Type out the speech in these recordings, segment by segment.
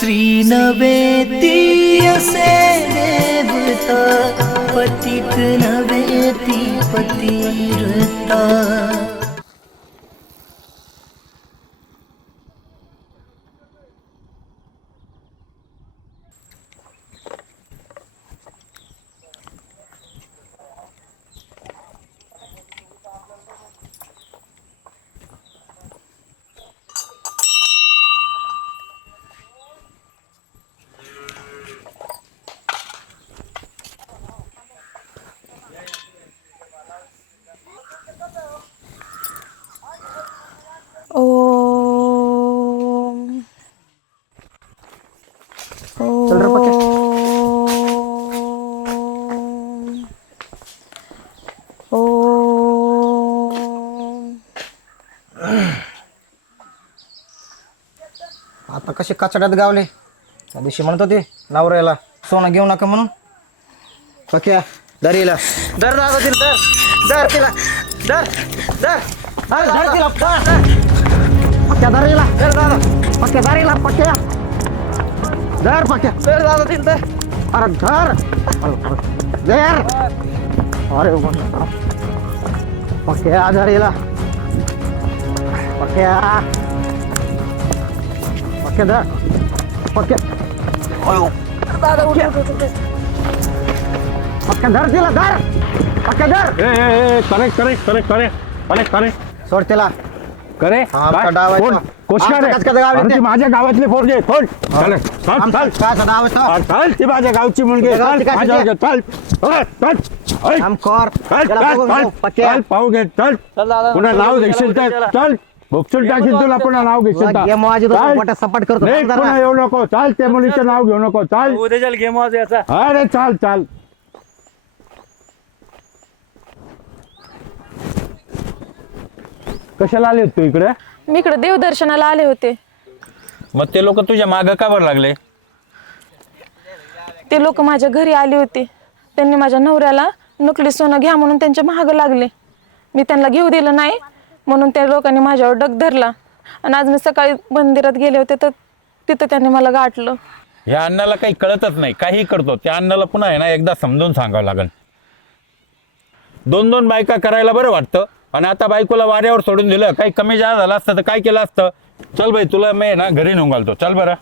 श्री नवेदी अस्य देवता पतित त नवे पतिता कसे कचड्यात गावले? त्या दिवशी म्हणत होते नवऱ्याला सोनं घेऊ नका म्हणून. पक्या दर येला दर दादा तिला दर दर तिला दर दर. अरे दर तिला पक्या दर. येला दर दादा. पक्या दर येला पक्या. दर पक्या. दर दादा तिला दर. अरे धर दर. अरे वा. पक्या दर येला पक्या. पक्या दर पक्या अयो दादा उठ पक्या धर तिला धर पक्या धर ए ए ए करे करे करे करे करे करे सोड तिला करे हा, आमचा डाव आहे कोण तो. कोण आमचा काय काय गाव आहे अरे ते? ती माझ्या गावातली पोरगी आहे. कोण चल चल आमचा चल। काय सदा आवश्यक अरे चल ती माझ्या गावची मुलगी आहे. गावची चल काय माझ्या तुझी? गावची. चल। चल चल ऐ, काम कर। चल त्याला चल बघून चल जाऊ, पक्या चल पाहू घे चल। पुन्हा नाव घेशील तर चल। भोगसून टाकील तुला पुन्हा नाव घेशील तर. गेम वाजत होता, चल. पोटात सपाट करतो. नाही, जरा. पुन्हा येऊ नको चाल त्या मुलीचं नाव घेऊ नको चाल. उद्याच्याला गेम वाज याचा. अरे चाल चाल. कशाला आले तू इकडे? मी इकडे देवदर्शनाला आले होते. मग ते लोक तुझ्या मागं का बरं लागले? ते लोक माझ्या घरी आले होते. त्यांनी माझ्या नवऱ्याला नकली सोनं घ्या म्हणून त्यांच्या महाग लागले. मी त्यांना घेऊ दिलं नाही. म्हणून त्या लोकांनी माझ्यावर डग धरला. आणि आज मी सकाळी मंदिरात गेले होते तर तिथं त्यांनी मला गाठलं. ह्या अण्णाला काही कळतच नाही. काही करतो. त्या अण्णाला पुन्हा आहे ना एकदा समजून सांगावं लागेल. दोन दोन बायका करायला बरं वाटतं. आणि आता बायकोला वाऱ्यावर सोडून दिलं. काही कमी जास्त झालं असतं तर काय केलं असतं? चल बाई तुला मी आहे ना घरी नेऊन घालतो. चल बरं.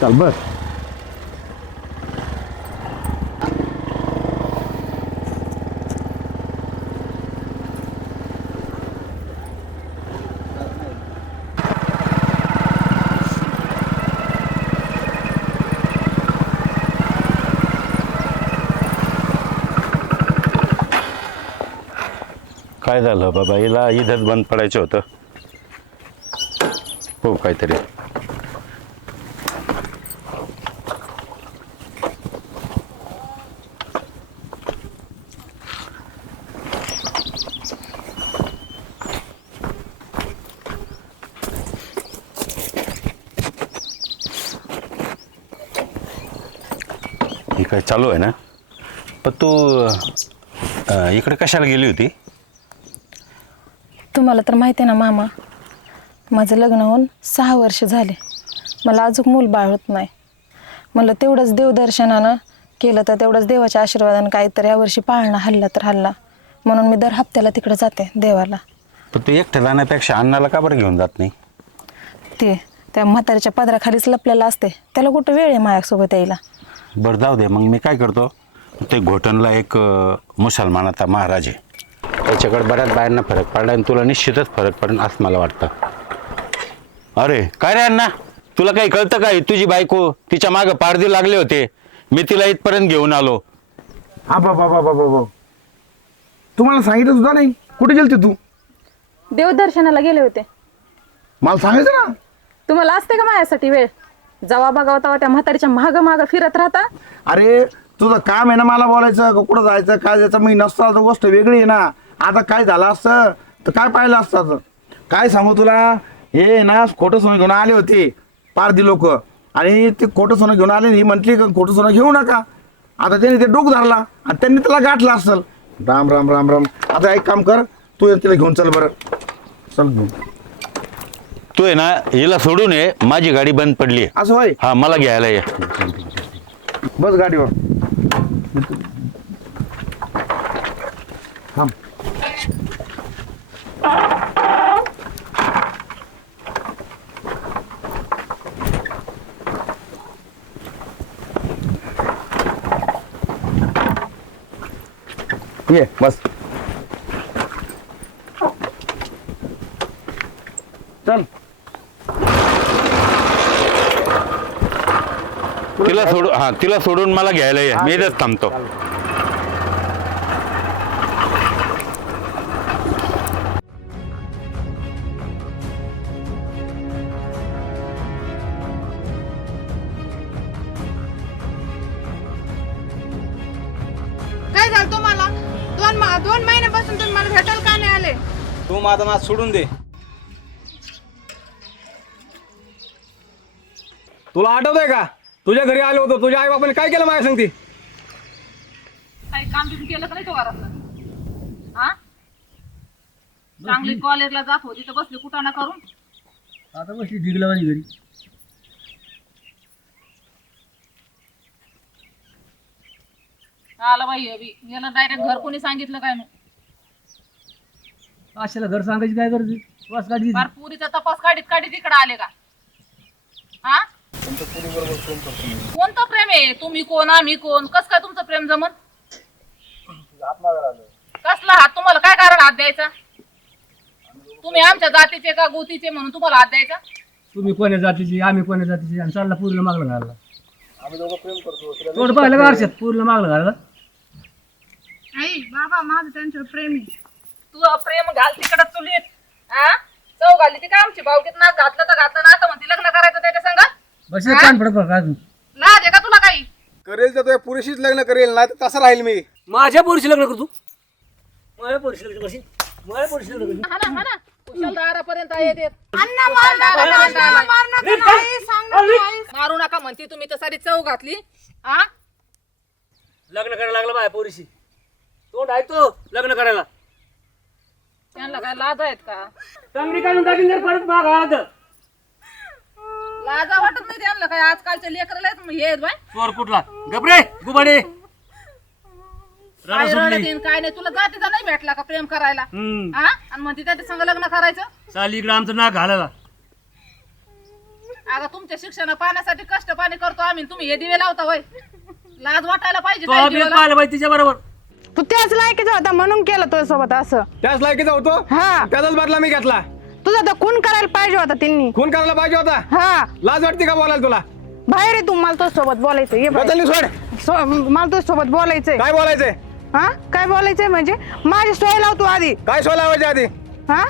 चल बस. काय झालं बाबा? हिला इथंच बंद पडायचं होतं. हो काहीतरी. हे काय चालू आहे ना? पण तू अं, इकडे कशाला गेली होती? तुम्हाला तर माहिती आहे ना मामा. माझं लग्न होऊन सहा वर्ष झाले. मला अजून मूल बाळ होत नाही. मला तेवढंच देवदर्शनानं केलं तर तेवढंच देवाच्या आशीर्वादानं काहीतरी यावर्षी पाळणा हल्ला तर हल्ला. म्हणून मी दर हप्त्याला तिकडे जाते देवाला. पण तू एकट्या जाण्यापेक्षा अण्णाला का बरं घेऊन जात नाही? ते त्या म्हातारीच्या पदराखालीच लपलेला असते. त्याला कुठं वेळ आहे माझ्यासोबत यायला? बरं जाऊ दे. मग मी काय करतो? ते घोटणला एक अं, मुसलमानाचा महाराज आहे. त्याच्याकडे बऱ्याच बायांना फरक पडला आणि तुला निश्चितच फरक पडेल असं मला वाटतं. अरे काय रे अण्णा? तुला काही कळतं काय तुझी बायको तिच्या मागं पारदी लागले होते. मी तिला इथपर्यंत घेऊन आलो. हा बाबा बाबा बाबा तुम्हाला सांगितलं सुद्धा नाही? कुठे गेलते तू? देवदर्शनाला गेले होते. मला सांगायचं ना? तुम्हाला असते का माझ्यासाठी वेळ? जवा बघावं तेव्हा त्या म्हातारीच्या माग माग फिरत राहता. अरे तुझं काम आहे ना मला बोलायचं का कुठं जायचं काय जायचं? मी नसता तर गोष्ट वेगळी आहे ना. आता काय झालं असतं? तर काय पाहिलं असतं काय सांगू तुला? हे ना खोटं सोनं घेऊन आले होते. पारधी लोक. आणि ते खोटं सोनं घेऊन आले आणि ही म्हटली का खोटं सोनं घेऊ नका. आता त्यांनी ते डोक धरला आणि त्यांनी त्याला गाठलं असेल. राम राम राम राम. आता एक काम कर तू तिला घेऊन चल बरं. चल घेऊन. तू आहे ना हिला सोडून ये. माझी गाडी बंद पडली असं होय? हा मला घ्यायला ये. बस गाडीवर थांब ये बस। चल। तिला सोडून हा तिला सोडून मला घ्यायला ये. मी इथेच थांबतो. काय झालं दोन महिन्यापासून तुम्ही मला भेटायला का नाही आले? तू माझा नाच सोडून दे. तुला आठवतंय का? तुझ्या घरी आलो होतो. तुझ्या आई बापाने काय केलं माझ्या सांगते? काही काम बिम केलं का नाही तो घरातलं हा? चांगली कॉलेजला जात होती तर बसली कुठं करून. आता बसली ढिगला माझी घरी. आला बाई याला डायरेक्ट घर कोणी सांगितलं काय नाही अशाला घर सांगायची काय गरज आहे? वास काढली फार पुरीचा तपास काढीत काढीत इकडे आले का? हा? कोणतं प्रेम आहे? तुम्ही कोण आम्ही कोण? कस काय तुमचं प्रेम जमन? कसला हात? तुम्हाला काय कारण हात द्यायचा? तुम्ही आमच्या जातीचे का गोतीचे म्हणून तुम्हाला हात द्यायचा? तुम्ही कोण्या जातीची? आम्ही कोण्या जातीची? आणि चालला पूर्ण मागलं घालला तोड पाहिलं का आरशात? पूर्ण मागलं घालला आई बाबा माझं त्यांच्यावर प्रेम आहे. तू प्रेम घाल तिकडं चुलीत. हा चौ घाली ती काय आमची? भावकीत नाक घातलं तर घातलं ना आता म्हणते लग्न करायचं त्याच्या संग? बस कान पडत बघ अजून? लाज आहे का तुला काही? करेल तर पुरुषीच लग्न करेल नाही तर तसं राहील मी. माझ्या पोरीशी लग्न करतो माझ्या पोरीशी लग्न करशील? माझ्या पोरीशी लग्न करशील? हा ना हा ना. कुशल दारापर्यंत येते मारू नका म्हणते तुम्ही तर सारी चव घातली. हा लग्न करायला लागलं माझ्या पोरीशी तोंड ऐकतो लग्न करायला. त्यांना काय लाज आहेत का? चांगली काढून टाकीन जर परत माग तर. लाजा वाटत नाही त्यांना काय आजकालच्या लेकरला हे आहेत बाय. चोर कुठला? गबरे गुबाडे. काय रडत येईन, काय नाही तुला जातीचा नाही भेटला का प्रेम करायला? हम्म. हा? आणि म्हणते त्याच्या संग लग्न करायचं? चाल इकडं आमचं नाक घालायला. आता तुमच्या शिक्षण पाण्यासाठी कष्ट पाणी करतो आम्ही तुम्ही हे दिवे लावता वय. लाज वाटायला पाहिजे तो काही अभिनय दिवेला. पाहिलं पाहिजे तिच्या बरोबर. तू त्याच लायकीचा होता म्हणून केलं तुझ्या सोबत असं. त्याच लायकीचा होतो? हा. त्याचाच बदला मी घेतला. तुझा तर खून करायला पाहिजे होता त्यांनी. खून करायला पाहिजे होता? हा. लाज वाटते का बोलायला तुला? बाहेर आहे तू मला तुझ्या सोबत बोलायचं ये बाहेर. बदलली सोड. सो- मला तुझ्या सोबत बोलायचंय. काय बोलायचंय? हा? काय बोलायचंय म्हणजे? माझी सोय लाव तू आधी. काय सोय लावायची आधी? हा?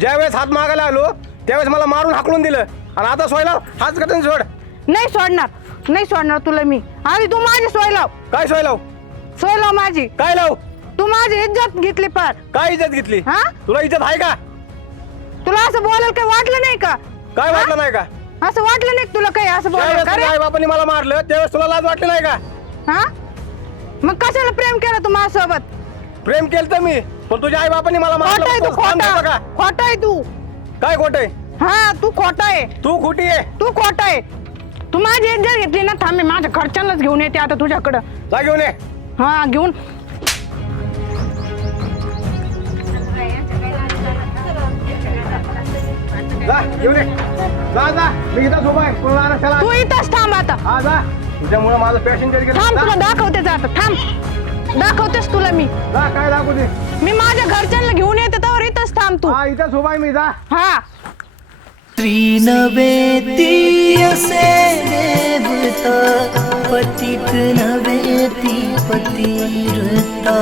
ज्या वेळेस हात मागायला आलो त्यावेळेस मला मारून हाकलून दिलं. आणि आता सोय लाव. हाच कटन सोड. नाही सोडणार. नाही सोडणार तुला मी. आधी तू माझी सोय लाव. काय सोय लाव? सोय लाव माझी. काय लाव? तू माझी इज्जत घेतली पार. काय इज्जत घेतली? हा? तुला इज्जत आहे का? तुला असं बोलायला काही वाटलं नाही का? काय वाटलं नाही का? असं वाटलं नाही का तुला काही असं बोलायला? का रे? बापांनी मला मारलं त्यावेळेस तुला लाज वाटली नाही का? हा? मग कशाला प्रेम केलं तू माझ्यासोबत? प्रेम केलं तर मी पण तुझ्या आई बापांनी मला खोटा आहे तू मारलं खोटा. का खोटा आहे तू. काय खोट आहे? हा तू खोटा आहे. तू खोटी आहे. तू खोटा आहे. तू माझी इज्जत घेतली ना थांब मी माझ्या घरच्यांनाच घेऊन येते आता तुझ्याकडं. जा घेऊन ये. हा घेऊन. जा घेऊन ये जा जा. मी इथं आहे. कोणाला तू इथंच थांब आता. हा जा. तुझ्यामुळे माझं पॅसेंजर गेलं. थांब तुला जा. आता. थांब. दाखवतेस तुला मी. जा काय दाखवू दे मी माझ्या घरच्यांना घेऊन येते तर इथंच थांब तू. हा इथंच उभा आहे मी जा. हा. त्रिनवेती असे देवता पतित नवेती पतिरता